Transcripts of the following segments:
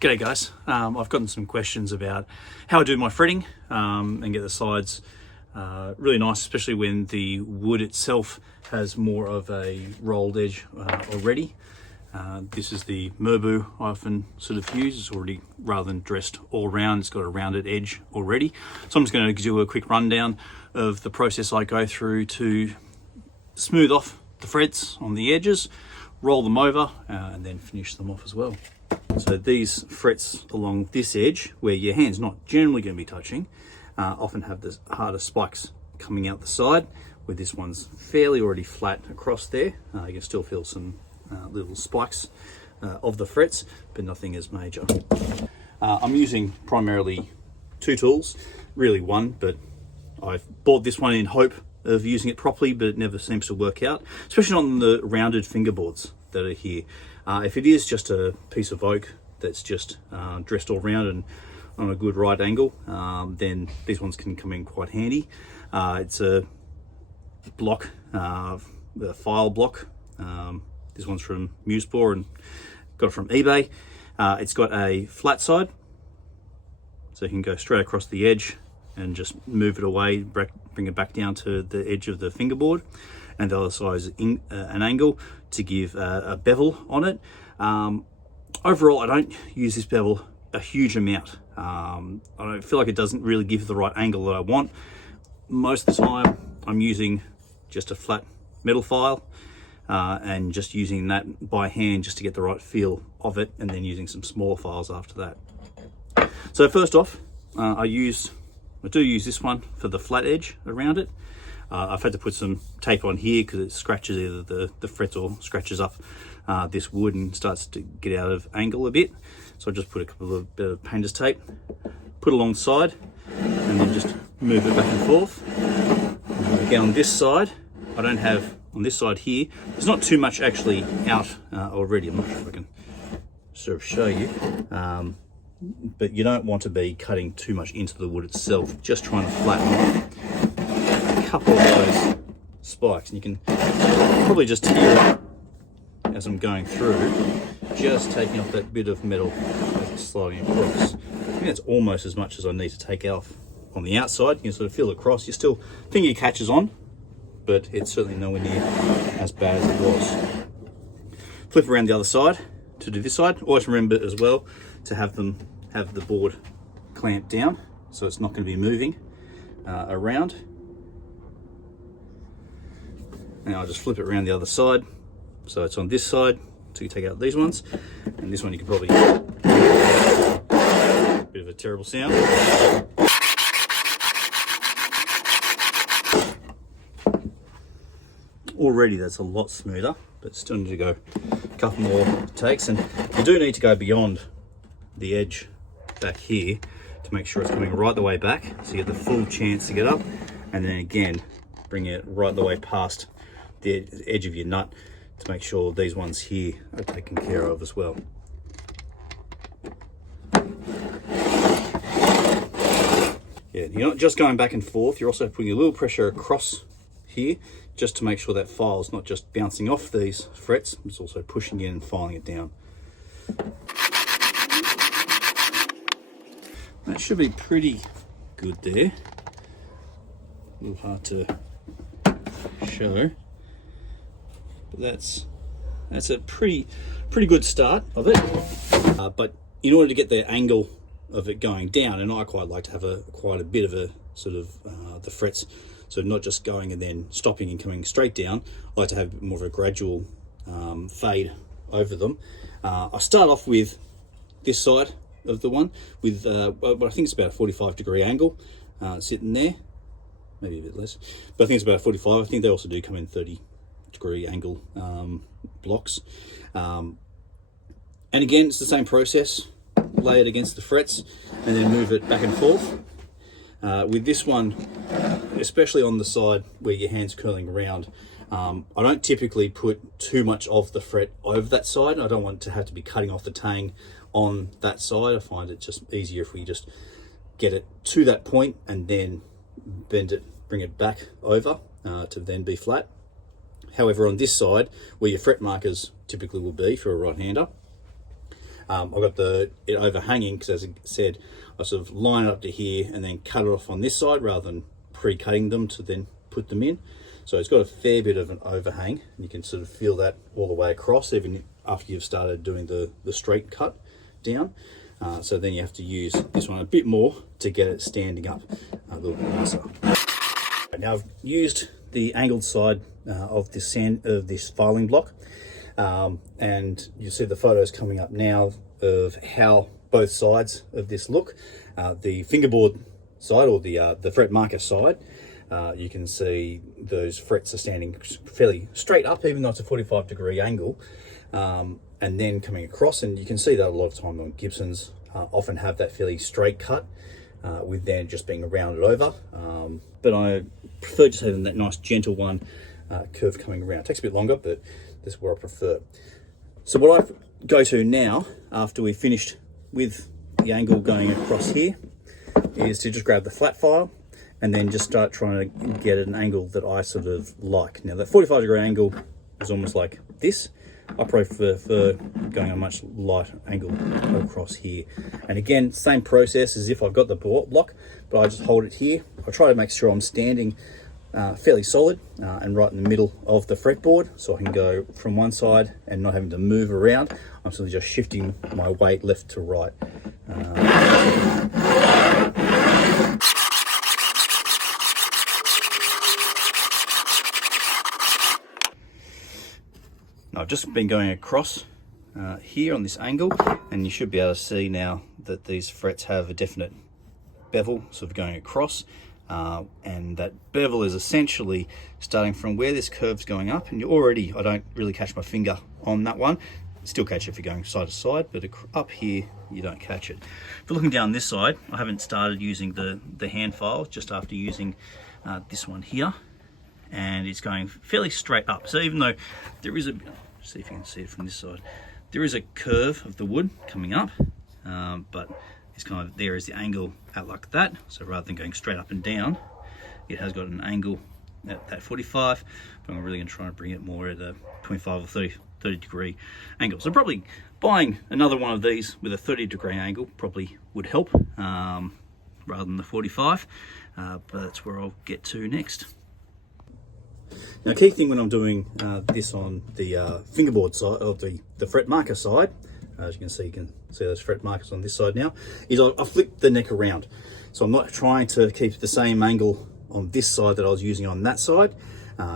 G'day guys, I've gotten some questions about how I do my fretting and get the sides really nice, especially when the wood itself has more of a rolled edge already. This is the Merbu I often sort of use. It's already, rather than dressed all round, it's got a rounded edge already. So I'm just going to do a quick rundown of the process I go through to smooth off the frets on the edges, roll them over and then finish them off as well. So these frets along this edge, where your hand's not generally going to be touching, often have the harder spikes coming out the side, where this one's fairly already flat across there. You can still feel some little spikes of the frets, but nothing as major. I'm using primarily two tools, really one, but I've bought this one in hope of using it properly, but it never seems to work out, especially on the rounded fingerboards that are here. If it is just a piece of oak that's just dressed all round and on a good right angle, then these ones can come in quite handy. It's a block, a file block. This one's from Musepore and got it from eBay. It's got a flat side, so you can go straight across the edge and just move it away, bring it back down to the edge of the fingerboard. And the other side is an angle to give a bevel on it. Overall, I don't use this bevel a huge amount. I don't feel like it doesn't really give the right angle that I want. Most of the time, I'm using just a flat metal file and just using that by hand just to get the right feel of it, and then using some smaller files after that. So first off, I do use this one for the flat edge around it. I've had to put some tape on here because it scratches either the frets or scratches up this wood and starts to get out of angle a bit. So I just put a couple of bit of painter's tape, put alongside, and then just move it back and forth. Again, on this side, I don't have, on this side here, there's not too much actually out already. I'm not sure if I can sort of show you. But you don't want to be cutting too much into the wood itself, just trying to flatten off couple of those spikes, and you can probably just hear it as I'm going through, just taking off that bit of metal as it's sliding across. I think that's almost as much as I need to take off on the outside. You can sort of feel it across. You still think your catch is on, but it's certainly nowhere near as bad as it was. Flip around the other side to do this side. Always remember as well to have the board clamped down, so it's not going to be moving around. And I'll just flip it around the other side, so it's on this side, so you take out these ones, and this one you can probably, bit of a terrible sound. Already that's a lot smoother, but still need to go a couple more takes, and you do need to go beyond the edge back here to make sure it's coming right the way back, so you get the full chance to get up, and then again bring it right the way past the edge of your nut to make sure these ones here are taken care of as well. Yeah, you're not just going back and forth, you're also putting a little pressure across here just to make sure that file is not just bouncing off these frets, it's also pushing in and filing it down. That should be pretty good there. A little hard to show, but that's a pretty good start of it. But in order to get the angle of it going down, and I quite like to have quite a bit of a sort of the frets, so not just going and then stopping and coming straight down. I like to have more of a gradual fade over them. I start off with this side of the one with what I think it's about a 45-degree angle sitting there, maybe a bit less, but I think it's about 45. I think they also do come in 30-degree angle blocks, and again it's the same process. Lay it against the frets and then move it back and forth. With this one, especially on the side where your hand's curling around, I don't typically put too much of the fret over that side. I don't want to have to be cutting off the tang on that side. I find it just easier if we just get it to that point and then bend it, bring it back over to then be flat. However, on this side, where your fret markers typically will be for a right-hander, I've got it overhanging because, as I said, I sort of line it up to here and then cut it off on this side rather than pre-cutting them to then put them in. So it's got a fair bit of an overhang. You can sort of feel that all the way across, even after you've started doing the straight cut down. So then you have to use this one a bit more to get it standing up a little bit nicer. Now I've used the angled side of this filing block, and you'll see the photos coming up now of how both sides of this look. The fingerboard side, or the fret marker side, you can see those frets are standing fairly straight up, even though it's a 45-degree angle, and then coming across, and you can see that a lot of time on Gibsons often have that fairly straight cut, with then just being rounded over, but I prefer just having that nice gentle one, curve coming around. It takes a bit longer, but this is what I prefer. So what I go to now, after we've finished with the angle going across here, is to just grab the flat file and then just start trying to get an angle that I sort of like. Now that 45-degree angle is almost like this. I prefer going a much lighter angle across here. And again, same process as if I've got the block, but I just hold it here. I try to make sure I'm standing fairly solid and right in the middle of the fretboard, so I can go from one side and not having to move around. I'm simply just shifting my weight left to right. I've just been going across here on this angle, and you should be able to see now that these frets have a definite bevel sort of going across, and that bevel is essentially starting from where this curve's going up, and I don't really catch my finger on that one. Still catch it if you're going side to side, but up here you don't catch it. If you're looking down this side, I haven't started using the hand file just after using this one here, and it's going fairly straight up. So even though there is see if you can see it from this side, there is a curve of the wood coming up, but it's kind of, there is the angle out like that. So rather than going straight up and down, it has got an angle at that 45, but I'm really going to try and bring it more at a 25 or 30 degree angle. So probably buying another one of these with a 30-degree angle probably would help, rather than the 45, but that's where I'll get to next. Now, key thing when I'm doing this on the fingerboard side, of the fret marker side, as you can see those fret markers on this side now, is I flip the neck around. So I'm not trying to keep the same angle on this side that I was using on that side,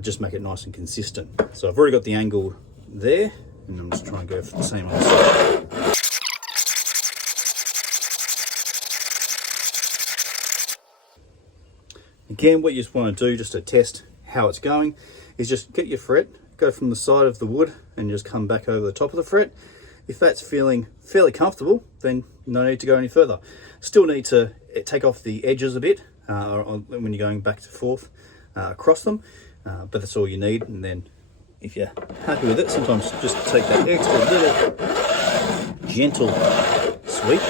just make it nice and consistent. So I've already got the angle there, and I'm just trying to go for the same on this side. Again, what you just want to do just to test how it's going is just get your fret, go from the side of the wood and just come back over the top of the fret. If that's feeling fairly comfortable, then no need to go any further. Still need to take off the edges a bit when you're going back and forth across them, but that's all you need. And then if you're happy with it, sometimes just take that extra little gentle sweep.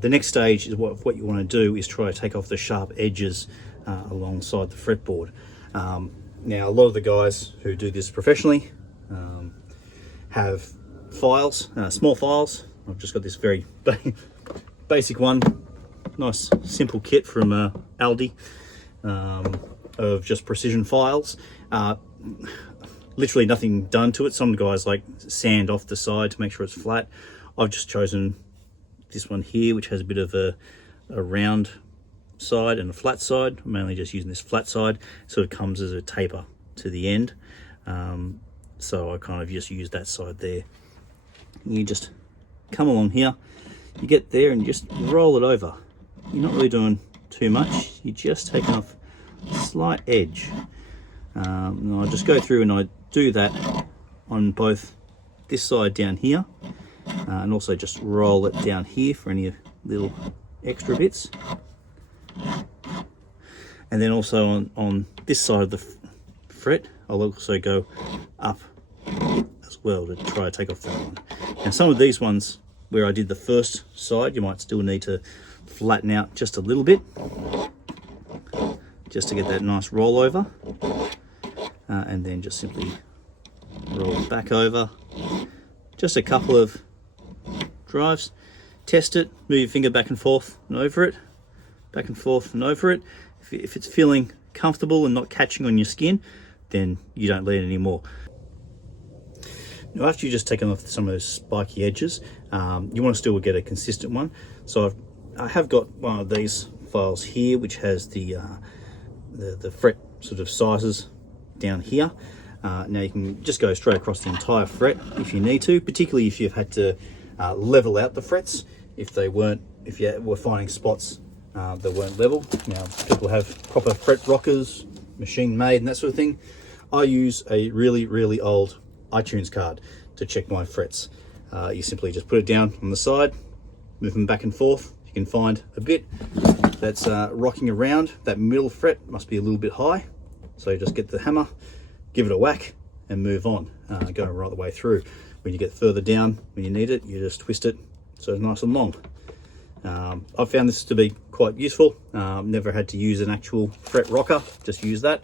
The next stage is what you want to do is try to take off the sharp edges alongside the fretboard. Now, a lot of the guys who do this professionally have files, small files. I've just got this very basic one, nice simple kit from Aldi, of just precision files. Literally nothing done to it. Some guys like sand off the side to make sure it's flat. I've just chosen this one here, which has a bit of a round side and a flat side. I'm mainly just using this flat side. It sort of comes as a taper to the end, so I kind of just use that side there. You just come along here, you get there and you just roll it over. You're not really doing too much, you're just taking off a slight edge. And I just go through and I do that on both this side down here, and also just roll it down here for any little extra bits. And then also on this side of the fret, I'll also go up as well to try to take off that one. Now, some of these ones where I did the first side, you might still need to flatten out just a little bit, just to get that nice rollover, and then just simply roll it back over. Just a couple of drives. Test it, move your finger back and forth and over it, back and forth and over it. If it's feeling comfortable and not catching on your skin, then you don't lead anymore. Now after you've just taken off some of those spiky edges, you want to still get a consistent one. So I have got one of these files here which has the fret sort of sizes down here. Now you can just go straight across the entire fret if you need to, particularly if you've had to level out the frets if you were finding spots that weren't level. Now people have proper fret rockers, machine made and that sort of thing. I use a really old iTunes card to check my frets. You simply just put it down on the side, move them back and forth. You can find a bit that's rocking around. That middle fret must be a little bit high, so you just get the hammer, give it a whack and move on, going right the way through. When you get further down, when you need it, you just twist it so it's nice and long. I've found this to be quite useful. Never had to use an actual fret rocker, just use that.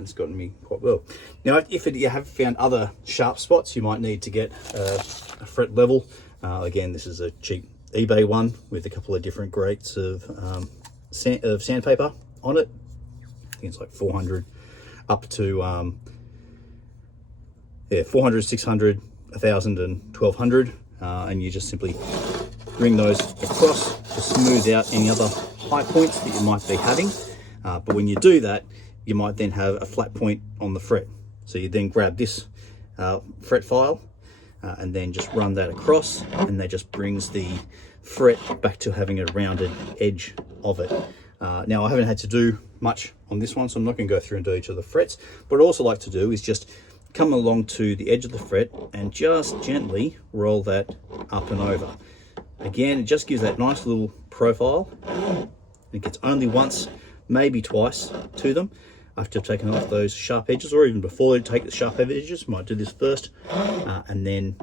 It's gotten me quite well. Now, if you have found other sharp spots, you might need to get a fret level. Again, this is a cheap eBay one with a couple of different grades of sandpaper on it. I think it's like 400 up to 400, 600, 1000 and 1200, and you just simply bring those across to smooth out any other high points that you might be having. But when you do that, you might then have a flat point on the fret. So you then grab this fret file and then just run that across, and that just brings the fret back to having a rounded edge of it. Now I haven't had to do much on this one, so I'm not going to go through and do each of the frets. What I also like to do is just come along to the edge of the fret and just gently roll that up and over. Again, it just gives that nice little profile. It gets only once, maybe twice to them after I've taken off those sharp edges, or even before you take the sharp edges. Might do this first and then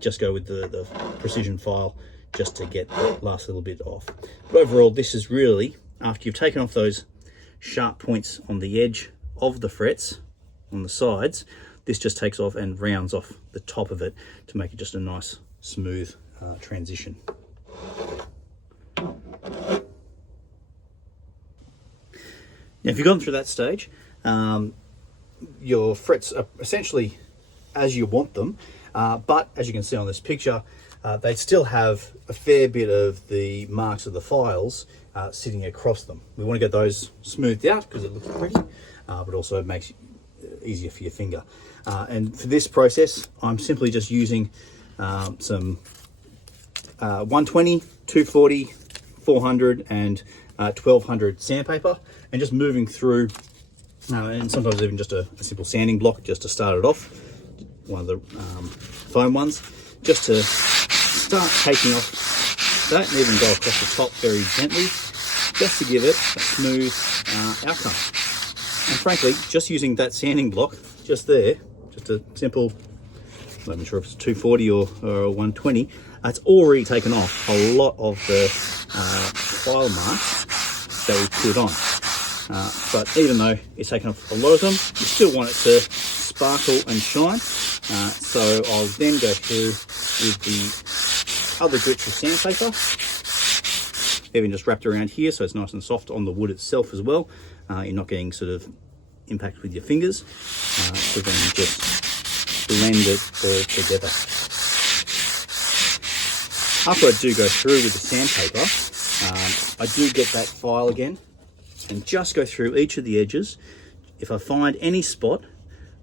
just go with the precision file just to get the last little bit off. But overall, this is really, after you've taken off those sharp points on the edge of the frets on the sides, this just takes off and rounds off the top of it to make it just a nice smooth transition. Now, if you've gone through that stage, your frets are essentially as you want them, but as you can see on this picture, they still have a fair bit of the marks of the files sitting across them. We want to get those smoothed out because it looks pretty, but also it makes it easier for your finger. And for this process, I'm simply just using some 120, 240, 400 and 1200 sandpaper, and just moving through, and sometimes even just a simple sanding block just to start it off, one of the foam ones, just to start taking off that and even go across the top very gently, just to give it a smooth outcome. And frankly, just using that sanding block just there, just a simple, I'm not even sure if it's 240 or 120, it's already taken off a lot of the file marks that we put on. But even though it's taken off a lot of them, you still want it to sparkle and shine. So I'll then go through with the other grits of sandpaper, even just wrapped around here so it's nice and soft on the wood itself as well. You're not getting sort of impact with your fingers. So then you just blend it all together. After I do go through with the sandpaper, I do get that file again and just go through each of the edges. If I find any spot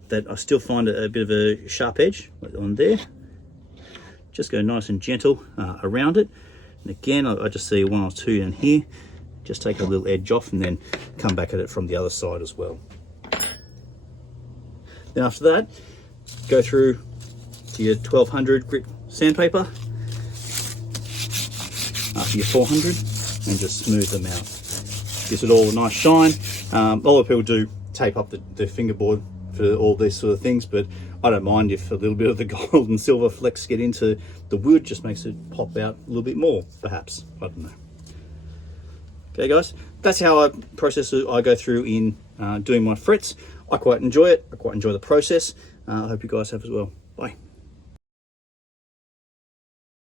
that I still find a bit of a sharp edge, like on there, just go nice and gentle around it. And again, I just see one or two in here, just take a little edge off and then come back at it from the other side as well. Then after that, go through to your 1200 grit sandpaper, after your 400, and just smooth them out. Gives it all a nice shine. A lot of people do tape up the fingerboard for all these sort of things, but I don't mind if a little bit of the gold and silver flecks get into the wood, just makes it pop out a little bit more, perhaps. I don't know. Okay guys, that's how I go through in doing my frets. I quite enjoy it. I quite enjoy the process. I hope you guys have as well.